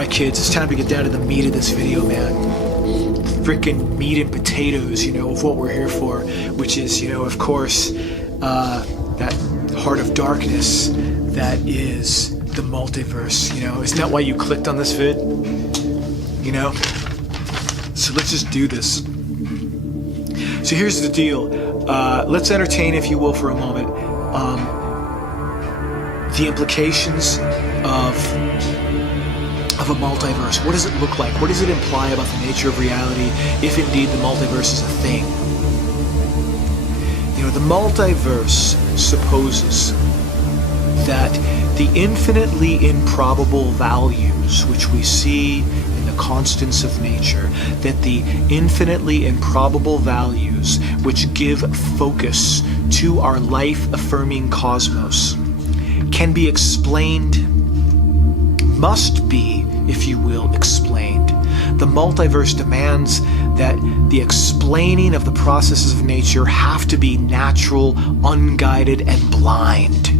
Alright kids, it's time to get down to the meat of this video, man. Frickin' meat and potatoes, of what we're here for, which is, of course, that heart of darkness that is the multiverse, Isn't that why you clicked on this vid? So let's just do this. So here's the deal. Let's entertain, if you will, for a moment, the implications of a multiverse. What does it look like? What does it imply about the nature of reality, if indeed the multiverse is a thing? The multiverse supposes that the infinitely improbable values which we see in the constants of nature, that the infinitely improbable values which give focus to our life-affirming cosmos can be explained, must be, if you will, explained. The multiverse demands that the explaining of the processes of nature have to be natural, unguided, and blind.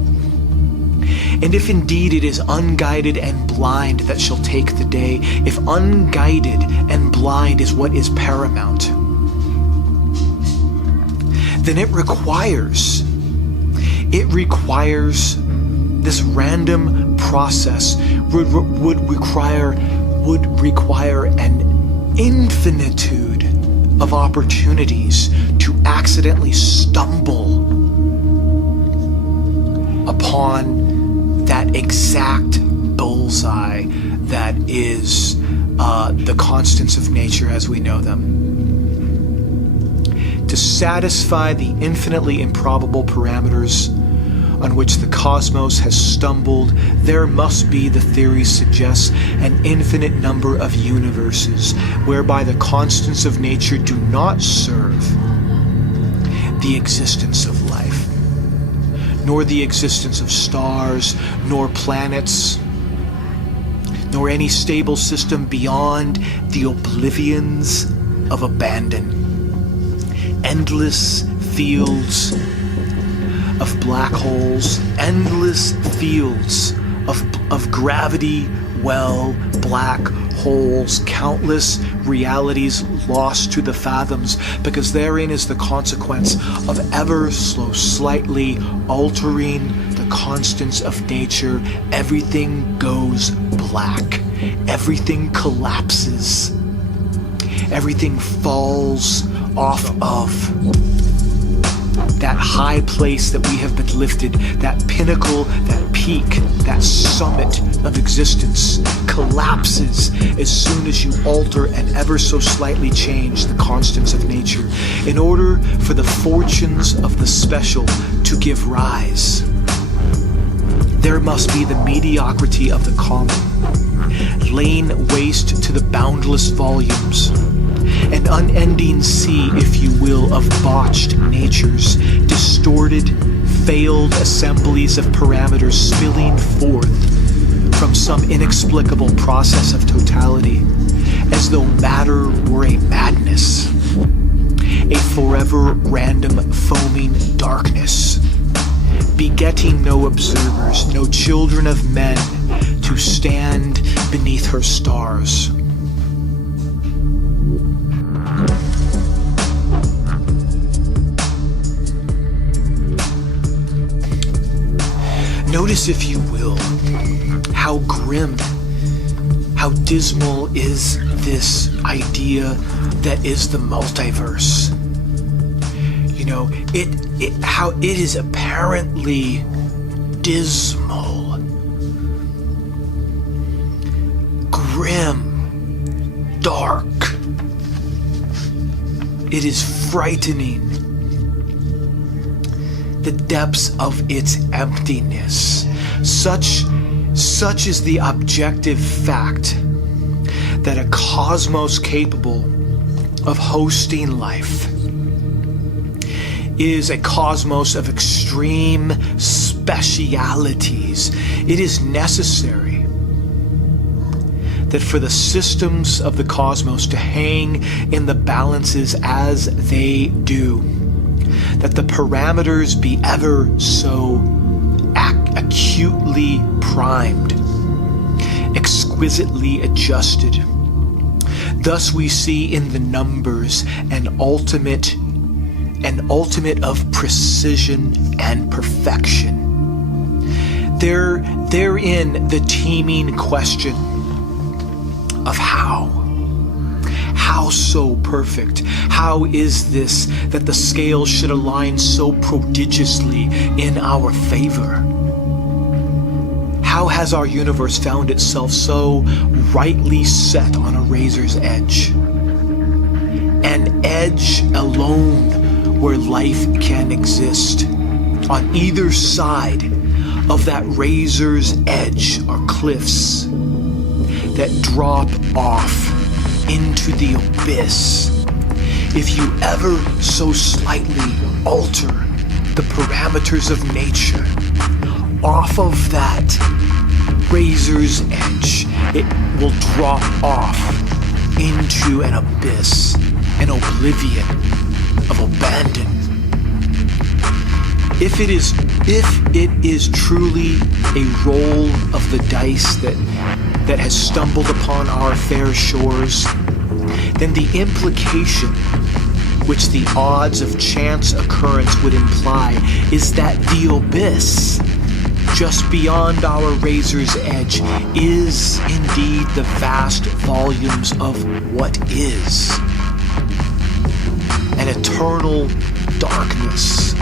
And if indeed it is unguided and blind that shall take the day, if unguided and blind is what is paramount, then it requires this random process would require an infinitude of opportunities to accidentally stumble upon that exact bullseye that is the constants of nature as we know them. To satisfy the infinitely improbable parameters on which the cosmos has stumbled, there must be, the theory suggests, an infinite number of universes whereby the constants of nature do not serve the existence of life, nor the existence of stars, nor planets, nor any stable system beyond the oblivions of abandon. Endless fields of black holes, endless fields of gravity well black holes, countless realities lost to the fathoms, because therein is the consequence of ever so slightly altering the constants of nature. Everything goes black, everything collapses, everything falls off of that high place that we have been lifted, that pinnacle, that peak, that summit of existence collapses as soon as you alter and ever so slightly change the constants of nature. In order for the fortunes of the special to give rise, there must be the mediocrity of the common, laying waste to the boundless volumes, an unending sea, if you will, of botched natures, distorted, failed assemblies of parameters spilling forth from some inexplicable process of totality, as though matter were a madness, a forever random foaming darkness, begetting no observers, no children of men to stand beneath her stars. Notice, if you will, how grim, how dismal is this idea that is the multiverse. How it is apparently dismal, grim, dark. It is frightening. The depths of its emptiness. Such is the objective fact that a cosmos capable of hosting life is a cosmos of extreme specialities. It is necessary that for the systems of the cosmos to hang in the balances as they do, that the parameters be ever so acutely primed, exquisitely adjusted. Thus we see in the numbers an ultimate of precision and perfection. Therein the teeming question of how so perfect? How is this that the scales should align so prodigiously in our favor? How has our universe found itself so rightly set on a razor's edge? An edge alone where life can exist. On either side of that razor's edge are cliffs that drop off into the abyss. If you ever so slightly alter the parameters of nature, off of that razor's edge, it will drop off into an abyss, an oblivion of abandon. If it is truly a roll of the dice that has stumbled upon our fair shores, then the implication, which the odds of chance occurrence would imply, is that the abyss, just beyond our razor's edge, is indeed the vast volumes of what is. An eternal darkness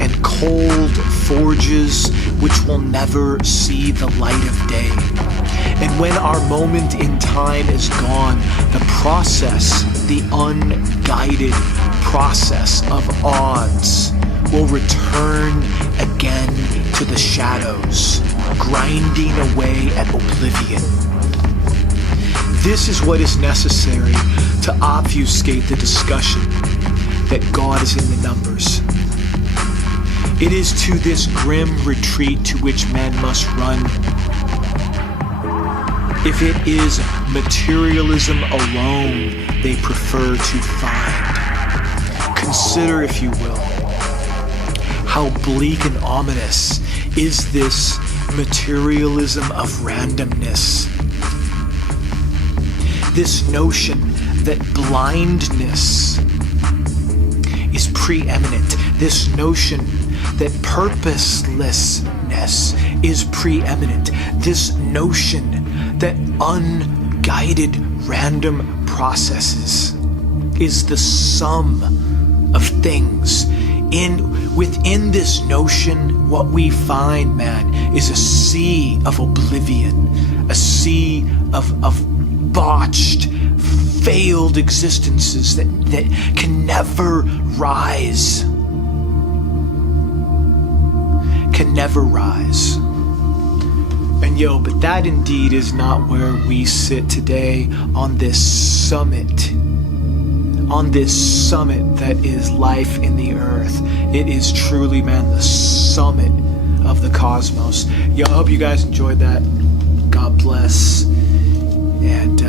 and cold forges which will never see the light of day. And when our moment in time is gone, the process, the unguided process of odds, will return again to the shadows, grinding away at oblivion. This is what is necessary to obfuscate the discussion that God is in the numbers. It is to this grim retreat to which men must run. If it is materialism alone they prefer to find, consider, if you will, how bleak and ominous is this materialism of randomness. This notion that blindness is preeminent, this notion that purposelessness is preeminent, this notion that unguided random processes is the sum of things. Within this notion, what we find, man, is a sea of oblivion, a sea of botched, failed existences that can never rise. Can never rise. And but that indeed is not where we sit today on this summit. On this summit that is life in the earth. It is truly, man, the summit of the cosmos. I hope you guys enjoyed that. God bless. And